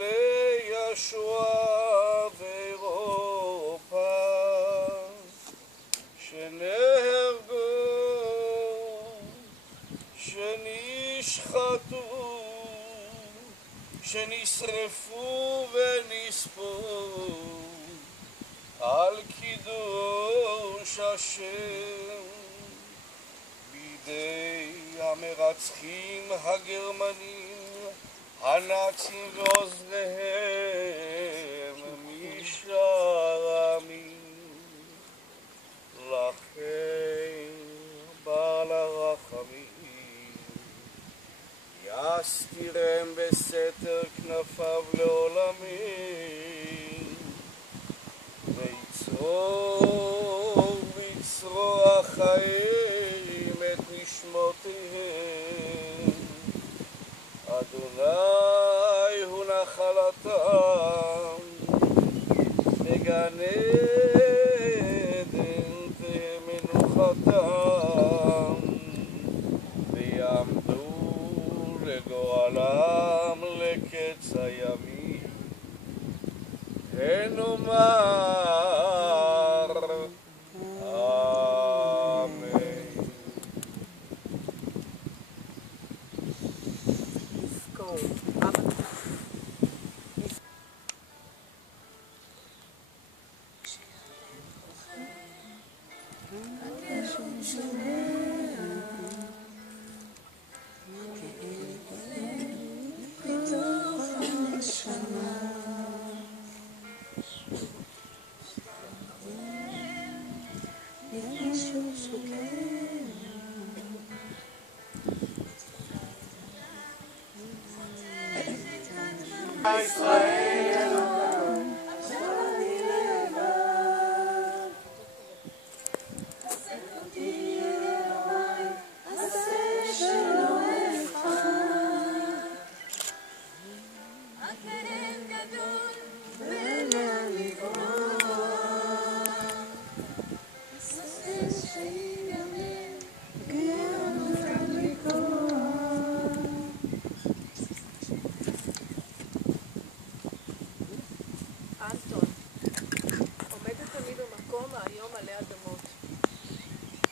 ניצולי השואה באירופה שנהרגו, שנשחטו, שנשרפו ונספו על קידוש השם בידי המרצחים הגרמנים הנאצים ועוזריהם משאר העמים. לכן בעל הרחמים יסתירם בסתר כנפיו לעולמים, ויצרור בצרוע חיים את נשמותיהם. אדוני הוא נחלתם, בגן עדן תהיה מנוחתם, ויעמדו לגורלם לקץ הימים. ונאמר אמן.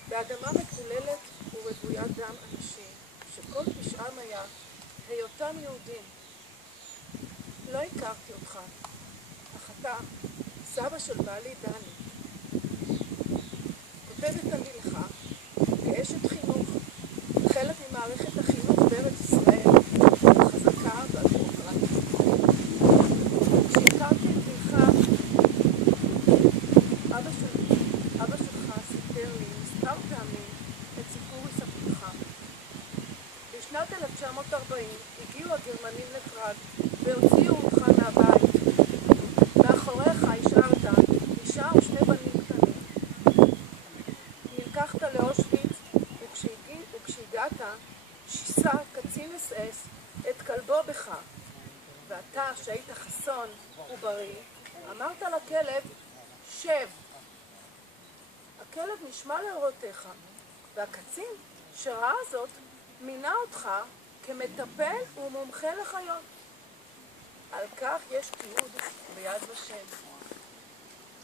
באדמה מקוללת ורוויית דם אנשים, שכל פשעם היה היותם יהודים. לא הכרתי אותך, אך אתה סבא של בעלי דני. כותבת אני לך כאשת חינוך, חלק ממערכת החינוך בארץ ישראל, חזקה והדמוקרטית. כשהכרתי את בנך, אבא שלך סיפר לי מספר פעמים את סיפור היספותך. בשנת 1940 הגיעו הגרמנים לפראג והוציאו אותך מהבית. מאחוריך השארת אישה ושני בנים קטנים. נלקחת לאושוויץ, וכשהגעת שיסה קצין אס-אס את כלבו בך, ואתה שהיית חסון ובריא אמרת לכלב שב. הכלב נשמע להוראותיך, והקצין שראה זאת מינה אותך כמטפל ומומחה לחיות. על כך יש תיעוד ביד ושם.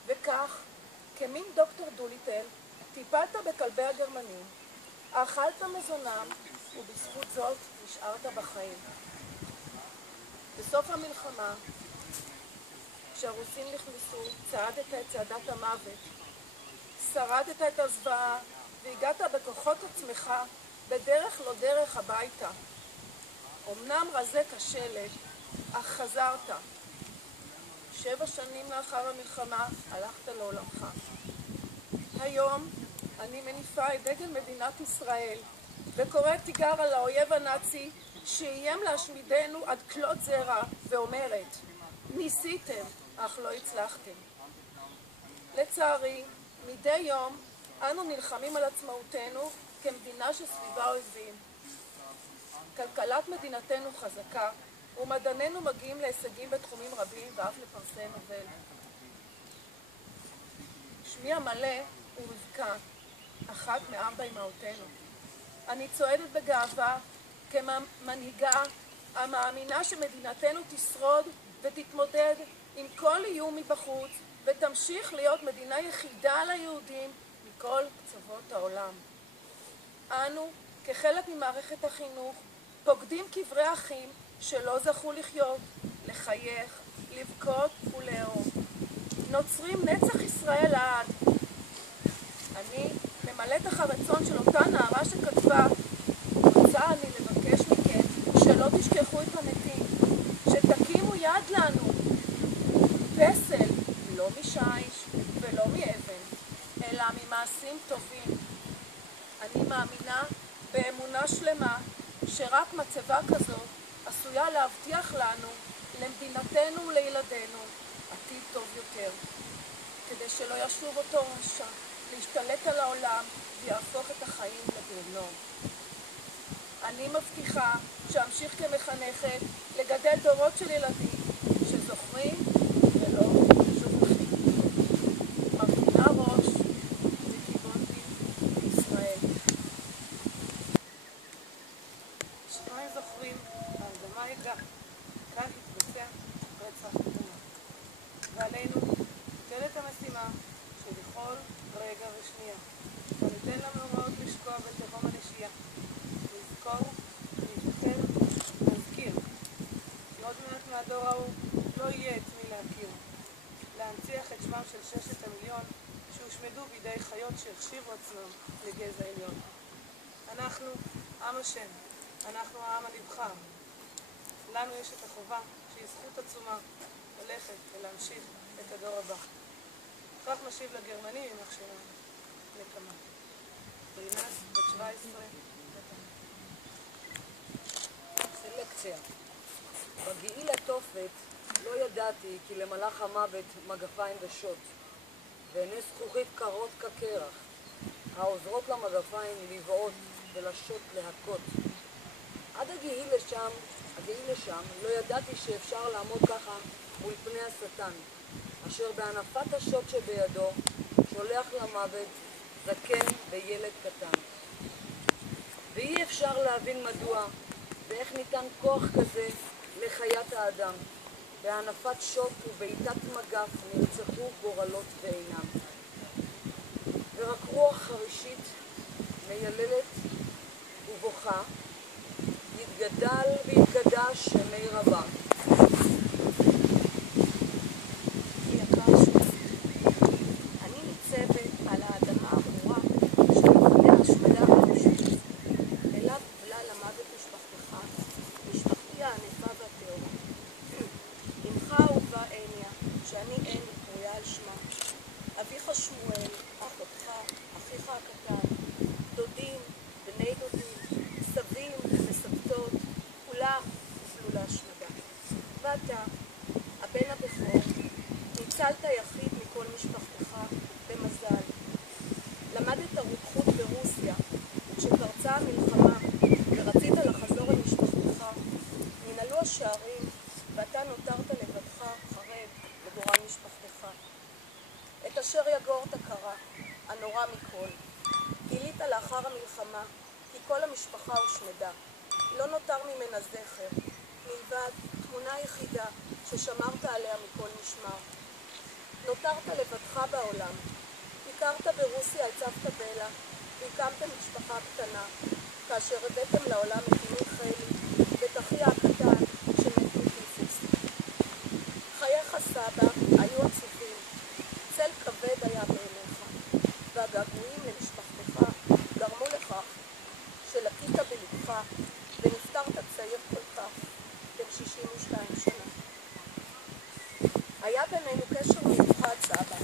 וכך, כמין דוקטור דוליטל, טיפלת בכלבי הגרמנים, אכלת מזונם, ובזכות זאת נשארת בחיים. בסוף המלחמה, כשהרוסים נכנסו, צעדת את צעדת המוות, שרדת את הזוועה והגעת בכוחות עצמך בדרך לא דרך הביתה. אמנם רזה כשלג, אך חזרת. 7 שנים לאחר המלחמה הלכת לעולמך. היום אני מניפה את דגל מדינת ישראל וקוראת תיגר על האויב הנאצי שאיים להשמידנו עד כלות זרע ואומרת, ניסיתם אך לא הצלחתם. לצערי, מדי יום אנו נלחמים על עצמאותנו כמדינה שסביבה אויבים. כלכלת מדינתנו חזקה ומדענינו מגיעים להישגים בתחומים רבים ואף לפרסי נובל. שמי המלא הוא רבקה, אחת מ4 אמהותינו. אני צועדת בגאווה כמנהיגה המאמינה שמדינתנו תשרוד איום מבחוץ, ותמשיך להיות מדינה יחידה ליהודים מכל קצוות העולם. אנו, כחלק ממערכת החינוך, פוקדים קברי אחים שלא זכו לחיות, לחייך, לבכות ולאהוב. נוצרים נצח ישראל לעד. אני ממלאת אחר רצון של אותה נערה שכתבה, רוצה אני לבקש מכם שלא תשכחו את המתים, שתקימו יד לנו, פסל, לא משיש ולא מאבן, אלא ממעשים טובים. אני מאמינה באמונה שלמה שרק מצבה כזאת עשויה להבטיח לנו, למדינתנו ולילדינו, עתיד טוב יותר, כדי שלא ישוב אותו רשע להשתלט על העולם ויהפוך את החיים לגיהנום. אני מבטיחה שאמשיך כמחנכת לגדל דורות של ילדים שזוכרים ולא שוכחים. מרכינה ראש וקיבלתי ישראל. שכמים זוכרים, האדמה הגה, כאן התבצע רצח האומה. ועלינו מוטלת המשימה שבכל רגע ושנייה לא ניתן למאורעות לשקוע בתהום הנשייה. לזכור, להיזכר, להזכיר. כי עוד מעט מהדור ההוא לא יהיה את מי להכיר. להנציח את שמם של 6 המיליון שהושמדו בידי חיות שהחשיבו עצמם לגזע עליון. אנחנו עם השם, אנחנו העם הנבחר. לנו יש את החובה שהיא זכות עצומה ללכת ולהמשיך את הדור הבא. כך משיב לגרמנים ממך שלנו, נקמה. רינס, בת 17, סלקציה. בגיעי לתופת לא ידעתי כי למלאך המוות מגפיים ושוט, ועיני זכוכית קרות כקרח, העוזרות למגפיים לבעוט ולשוט להכות. עד הגיעי לשם לא ידעתי שאפשר לעמוד ככה מול פני השטן, אשר בהנפת השוט שבידו שולח למוות זקן וילד קטן. ואי אפשר להבין מדוע ואיך ניתן כוח כזה לחיית האדם. בהנפת שוט ובעיטת מגף נרצחו גורלות ואינם. ורק רוח חרישית מייללת ובוכה יתגדל ויתגדש שמי רבה. אני ניצבת על האדמה הברורה של מפני השמדה האנושית. אליו בלה למוות משפחתך, משפחתי הענפה והטהורה. אמך אהובה הניה, שאני אין קרויה על שמה. אביך שמואל, אחותך, אחיך הקטן, דודים, בני דודים, סבים וסבתות, כולם הופלו להשמדה. ואתה, הבן הבכור, ניצלת יחיד מכל משפחתך במזל. למדת רוקחות ברוסיה, וכשפרצה המלחמה ורצית לחזור אל משפחתך, ננעלו השערים ואתה נותרת לבדך חרד לגורל משפחתך. את אשר יגור תקרה, הנורא מכל. גילית לאחר המלחמה כי כל המשפחה הושמדה. לא נותר ממנה זכר, מלבד תמונה יחידה ששמרת עליה מכל משמר. נותרת לבדך בעולם. הכרת ברוסיה את סבתא בלה והקמתם משפחה קטנה, כאשר הבאתם לעולם את אמי חלי ואת אחי הקטן שמת מטיפוס. חייך סבא היו עצובים, צל כבד היה בעיניך, והגעגועים למשפחתך גרמו לכך שלקית בלבך ונפטרת צעיר כל כך, בן 62 שנה. היה בינינו קשר מיוחד, סבא.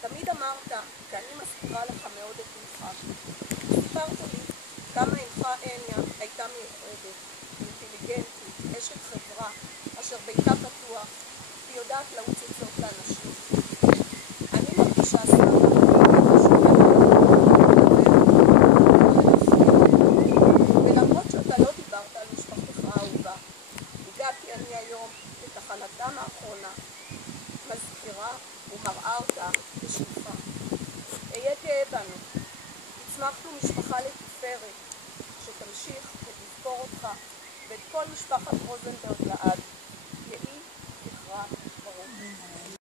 תמיד אמרת, כי אני מזכירה לך מאוד את אמך. סיפרת לי כמה אמך הניה הייתה מיוחדת, אינטליגנטית, אשת חברה, אשר ביתה פתוח, והיא יודעת לעוץ עצות לאנשים. אני מרגישה סבא, ולמרות שאתה לא דיברת על משפחתך האהובה, הגעתי אני היום לתחנתם האחרונה, מזכירה ומראה אותה בשמך. אהיה גאה בנו. הצמחנו משפחה לתפארת, שתמשיך ותזכור אותך ואת כל משפחת רוזנברג לעד.